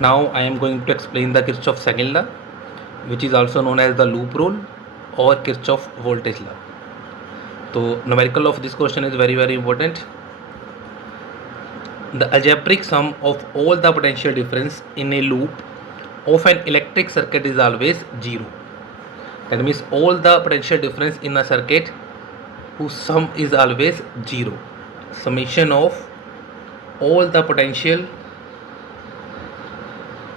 Now I am going to explain the Kirchhoff second law, which is also known as the loop rule or Kirchhoff voltage law. So numerical of this question is very important. The algebraic sum of all the potential difference in a loop of an electric circuit is always 0. That means all the potential difference in a circuit whose sum is always 0. Summation of all the potential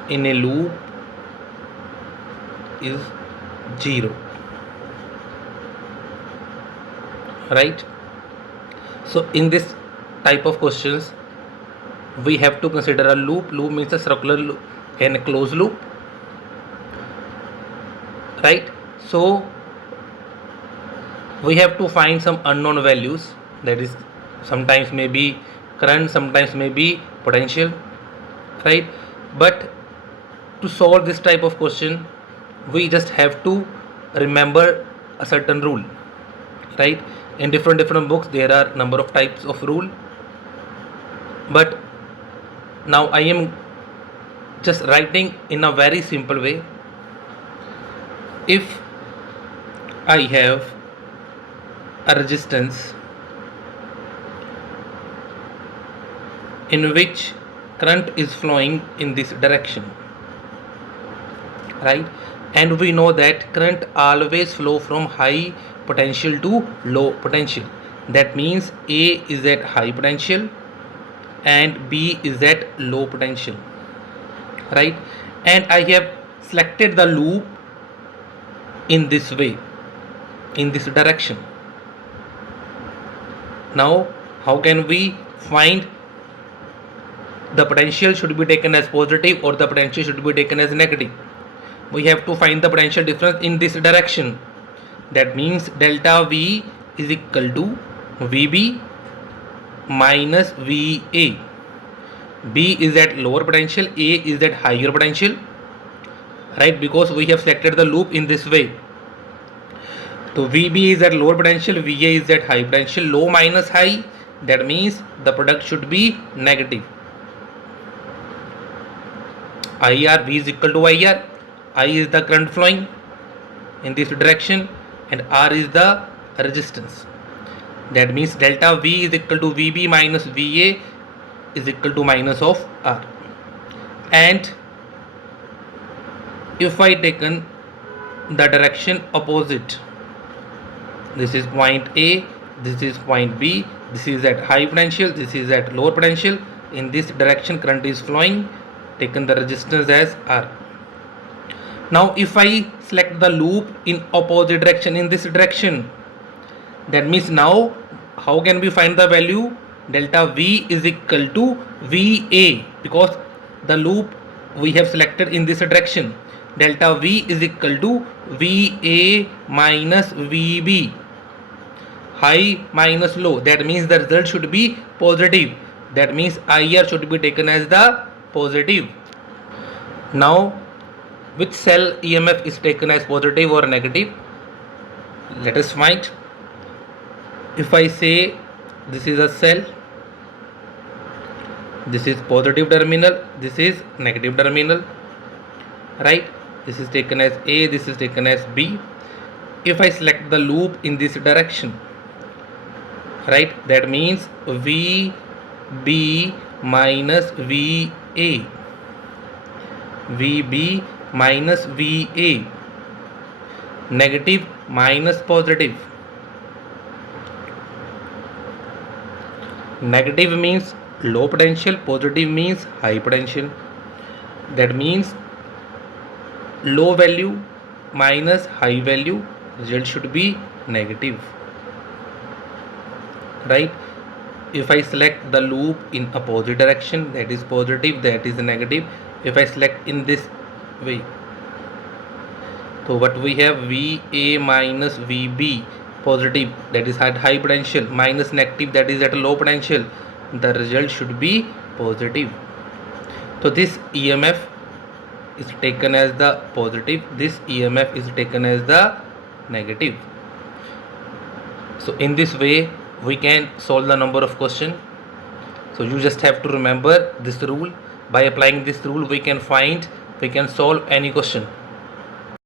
in a loop is 0, right? So in this type of questions we have to consider a loop. Loop means a circular loop and a closed loop, right? So we have to find some unknown values, that is sometimes may be current, sometimes may be potential, right? But to solve this type of question we just have to remember a certain rule, right? In different books there are number of types of rule, but now I am just writing in a very simple way. If I have a resistance in which current is flowing in this direction, right? And we know that current always flow from high potential to low potential. That means A is at high potential and B is at low potential, right? And I have selected the loop in this way, in this direction. Now how can we find the potential should be taken as positive or the potential should be taken as negative? We have to find the potential difference in this direction. That means delta V is equal to VB minus VA. B is at lower potential, A is at higher potential, right? Because we have selected the loop in this way. So VB is at lower potential, VA is at high potential. Low minus high, that means the product should be negative. IR, V is equal to IR. I is the current flowing in this direction and R is the resistance. That means delta V is equal to VB minus VA is equal to minus of R. And if I taken the direction opposite, this is point A, this is point B, this is at high potential, this is at lower potential. In this direction current is flowing, taken the resistance as R. Now if I select the loop in opposite direction, in this direction, that means now how can we find the value? Delta V is equal to VA, because the loop we have selected in this direction. Delta V is equal to VA minus VB, high minus low. That means the result should be positive. That means IR should be taken as the positive. Now which cell EMF is taken as positive or negative? Let us find. If I say this is a cell, this is positive terminal, this is negative terminal, right? This is taken as A, this is taken as B. If I select the loop in this direction, right, that means VB minus VA, VB minus VA, negative minus positive. Negative means low potential, positive means high potential. That means low value minus high value, result should be negative, right? If I select the loop in opposite direction, that is positive, that is negative. If I select in this way, so what we have, VA minus VB, positive, that is at high potential, minus negative, that is at a low potential, the result should be positive. So this EMF is taken as the positive, this EMF is taken as the negative. So in this way we can solve the number of questions. So you just have to remember this rule, By applying this rule, we can solve any question.